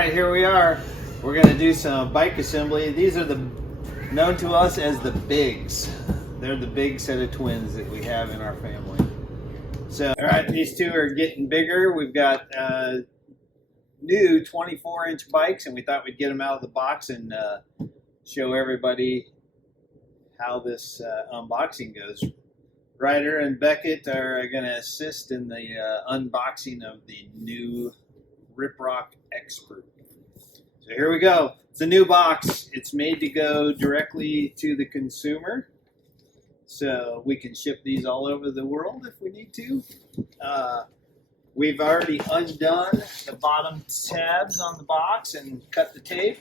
right, here we are. We're going to do some bike assembly. These are known to us as the bigs. They're the big set of twins that we have in our family. So, all right, these two are getting bigger. We've got new 24-inch bikes, and we thought we'd get them out of the box and show everybody how this unboxing goes. Ryder and Beckett are going to assist in the unboxing of the new Riprock Expert. So here we go. It's a new box. It's made to go directly to the consumer. So we can ship these all over the world if we need to. We've already undone the bottom tabs on the box and cut the tape.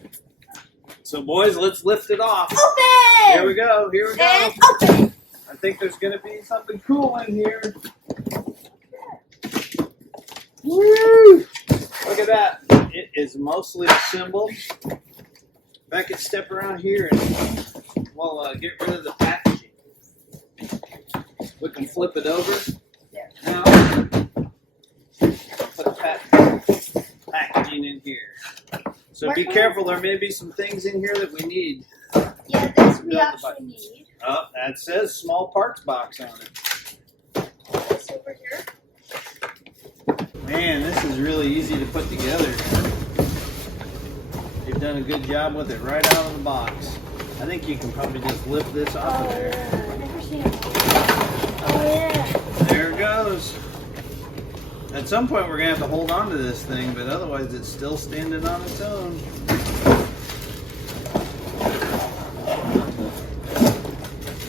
So boys, let's lift it off. Open! Here we go. Here we go. And open! I think there's going to be something cool in here. Woo! Look at that. It is mostly assembled. Beckett, step around here and we'll get rid of the packaging. We can flip it over. Now, put the packaging in here. So be careful, there may be some things in here that we need. Yeah, this we actually need. Oh, that says small parts box on it. This over here. Man, this is really easy to put together. You've done a good job with it right out of the box. I think you can probably just lift this off of there. I've never seen it. Oh, yeah. There it goes. At some point, we're going to have to hold on to this thing, but otherwise, it's still standing on its own.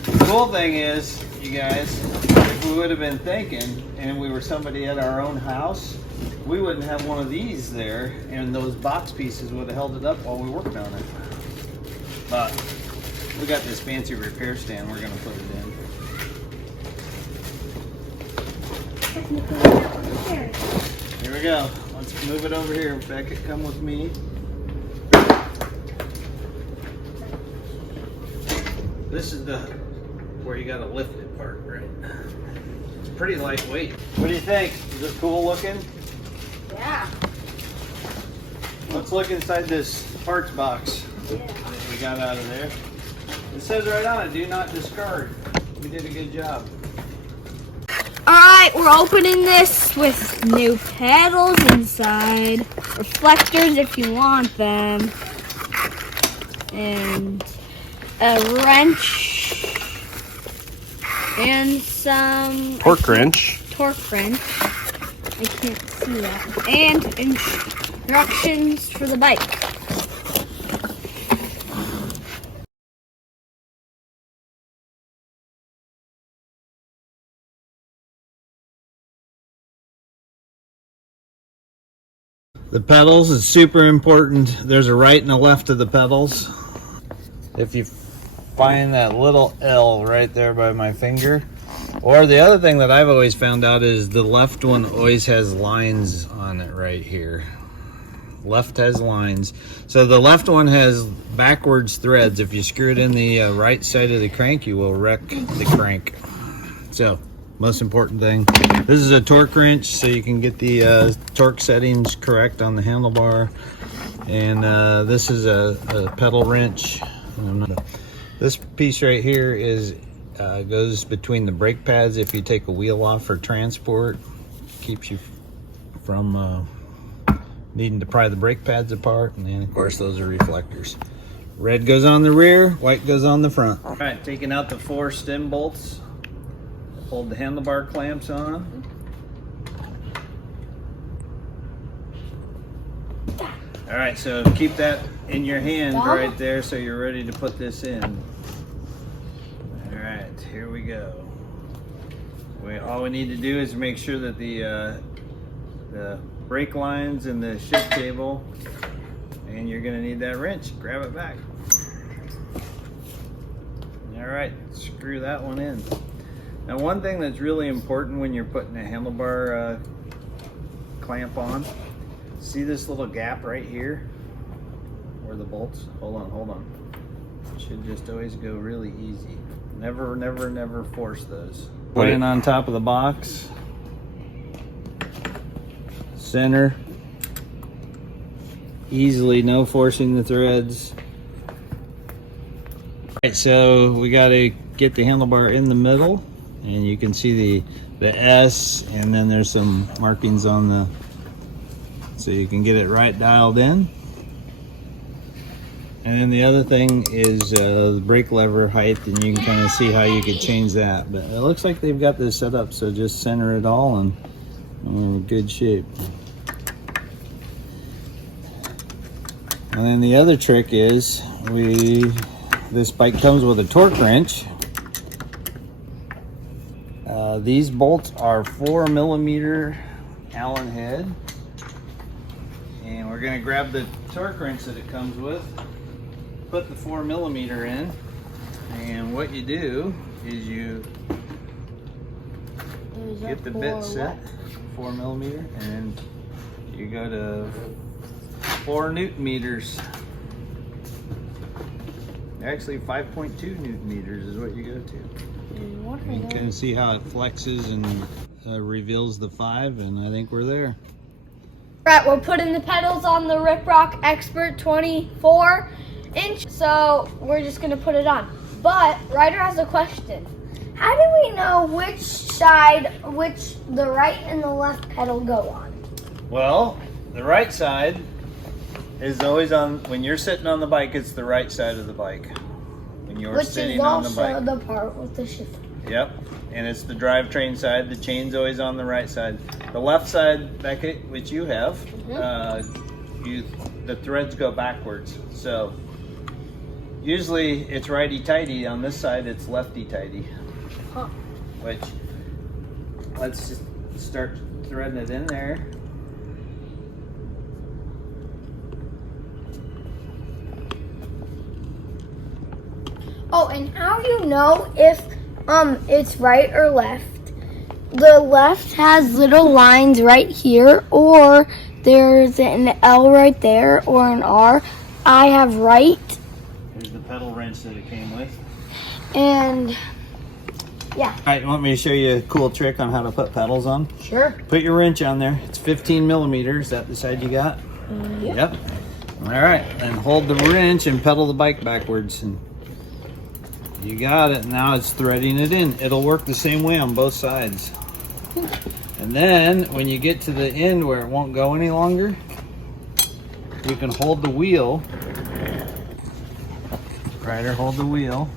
The cool thing is, you guys, if we would have been thinking and we were somebody at our own house, we wouldn't have one of these there, and those box pieces would have held it up while we worked on it. But we got this fancy repair stand we're going to put it in. Here we go. Let's move it over here. Beckett, come with me. This is where you got to lift it part, right? It's pretty lightweight. What do you think? Is this cool looking? Yeah. Let's look inside this parts box that we got out of there. It says right on it, do not discard. We did a good job. Alright, we're opening this with new pedals inside, reflectors if you want them, and a wrench, and some torque wrench. I can't see that. And instructions for the bike. The pedals is super important. There's a right and a left of the pedals. If you find that little L right there by my finger, or the other thing that I've always found out is the left one always has lines on it right here. Left has lines. So the left one has backwards threads. If you screw it in the right side of the crank, you will wreck the crank. So, most important thing. This is a torque wrench, so you can get the torque settings correct on the handlebar. And this is a pedal wrench. This piece right here is goes between the brake pads. If you take a wheel off for transport, keeps you from needing to pry the brake pads apart. And then of course those are reflectors. Red goes on the rear, white goes on the front. All right, taking out the 4 stem bolts. Hold the handlebar clamps on. All right, so keep that in your hand right there so you're ready to put this in. All right, here we go. All we need to do is make sure that the brake lines and the shift cable, and you're gonna need that wrench. Grab it back. All right, screw that one in. Now, one thing that's really important when you're putting a handlebar clamp on, see this little gap right here where the bolts, hold on. It should just always go really easy. Never force those. Put it on top of the box. center, easily, no forcing the threads. Alright, so we got to get the handlebar in the middle, and you can see the S, and then there's some markings on the, so you can get it right dialed in. And then the other thing is the brake lever height, and you can kind of see how you could change that. But it looks like they've got this set up, so just center it all and we're in good shape. And then the other trick is this bike comes with a torque wrench. These bolts are 4mm Allen head, and we're going to grab the torque wrench that it comes with, put the 4mm in, and what you do is you get the bit set, 4mm, and you go to 4 Newton meters. Actually 5.2 Newton meters is what you go to. You can see how it flexes and reveals the 5, and I think we're there. Right, we're putting the pedals on the Riprock Expert 24-inch, so we're just gonna put it on. But Ryder has a question. How do we know which side, the right and the left pedal go on? Well, the right side is always on, when you're sitting on the bike, it's the right side of the bike. When you're sitting on the bike. Which is also the part with the shift. Yep, and it's the drivetrain side. The chain's always on the right side. The left side, Beckett, which you have, the threads go backwards. So usually it's righty-tighty. On this side, it's lefty-tighty. Huh. Which, let's just start threading it in there. Oh, and how do you know if it's right or left? The left has little lines right here, or there's an L right there, or an R. I have right. Here's the pedal wrench that it came with. And yeah. All right, you want me to show you a cool trick on how to put pedals on? Sure. Put your wrench on there. It's 15mm. Is that the side you got? Yep. All right, and hold the wrench and pedal the bike backwards, and you got it. Now it's threading it in. It'll work the same way on both sides. And then when you get to the end where it won't go any longer, you can hold the wheel. Ryder, hold the wheel.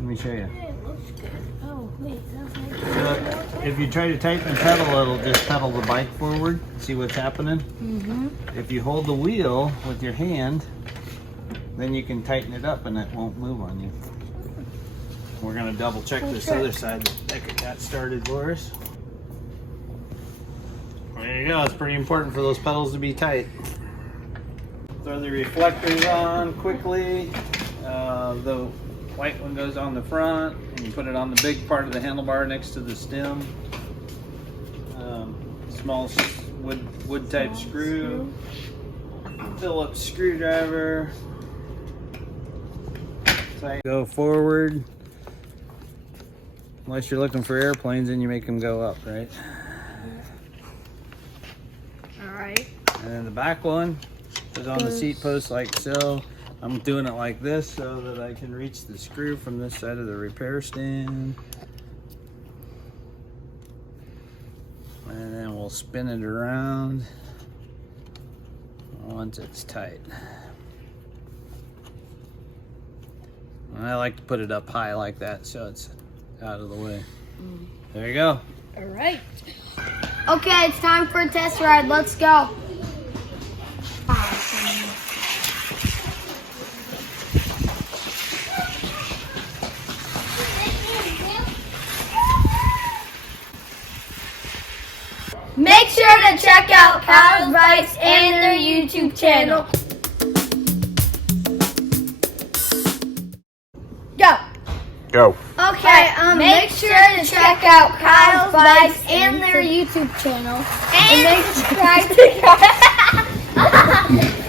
Let me show you. It looks good. Oh, wait. So if you try to tighten the pedal, it'll just pedal the bike forward. See what's happening? If you hold the wheel with your hand, then you can tighten it up and it won't move on you. We're going to double check this other side that Becca got started for us. There you go. It's pretty important for those pedals to be tight. Throw the reflectors on quickly. The white one goes on the front, and you put it on the big part of the handlebar next to the stem. Small wood type screw. Phillips screwdriver. Go forward. Unless you're looking for airplanes, and you make them go up, right? All right. And then the back one is on the seat post like so. I'm doing it like this so that I can reach the screw from this side of the repair stand. And then we'll spin it around once it's tight. And I like to put it up high like that so it's out of the way. There you go. All right. Okay, it's time for a test ride. Let's go. Make sure to check out Kyle's Bikes and their YouTube channel. Go. Go. Okay, make sure to check out Kyle's Bikes and their YouTube channel. And make subscribe to